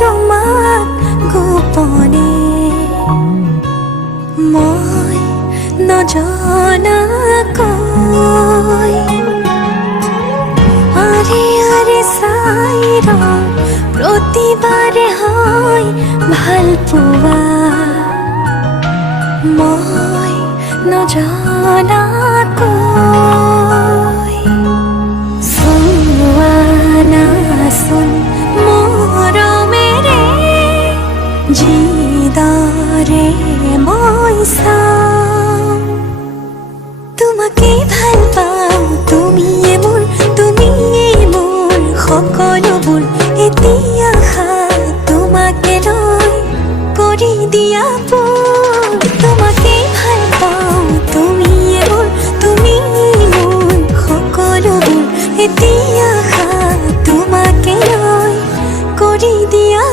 তোমাক গোপনে মই নজনাকৈ আৰে আৰে চাই ৰওঁ প্ৰতিবাৰে হয় ভাল পোৱা মই নজনাকৈ চোৱা নাচোন মৰমেৰে যিদৰে মই চাওঁ তোমাকে ভাল পাওঁ তুমিয়ে মোৰ সকলোবোৰ এতিয়া তোমাকে লৈ কৰি দিয়া তোমাকে ভাল পাওঁ তুমিয়ে মোৰ সকলোবোৰ এতিয়া তোমাকে লৈ কৰি দিয়া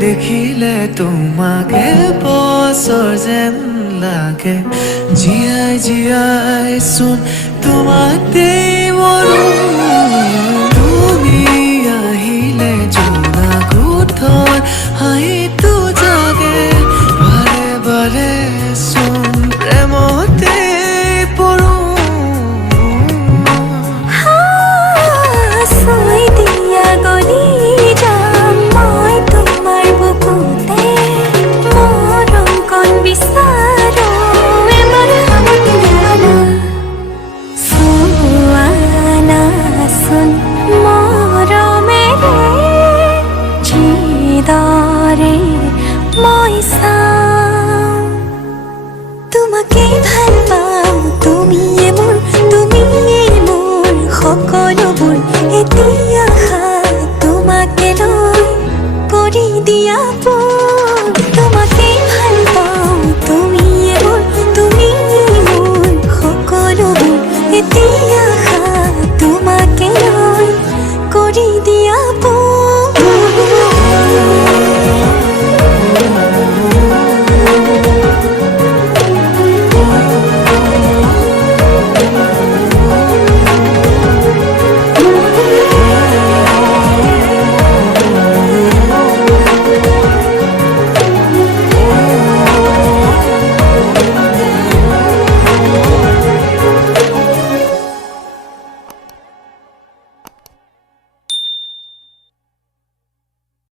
দেখিলে তোমাকে বছৰ যেন লাগে জীয়াই জীয়াই চোন তোমাকেই মৰো